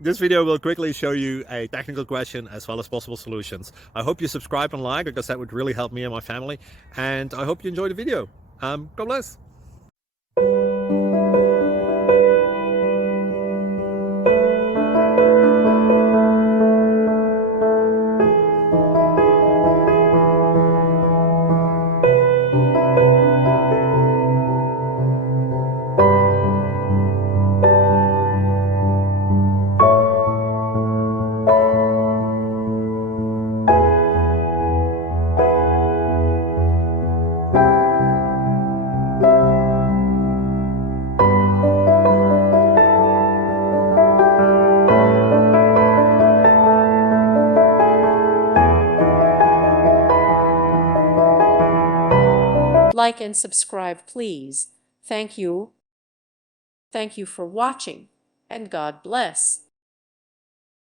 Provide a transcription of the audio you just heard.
This video will quickly show you a technical question as well as possible solutions. I hope you subscribe and like, because that would really help me and my family. And I hope you enjoy the video. God bless. Like and subscribe, please. Thank you. Thank you for watching, and God bless.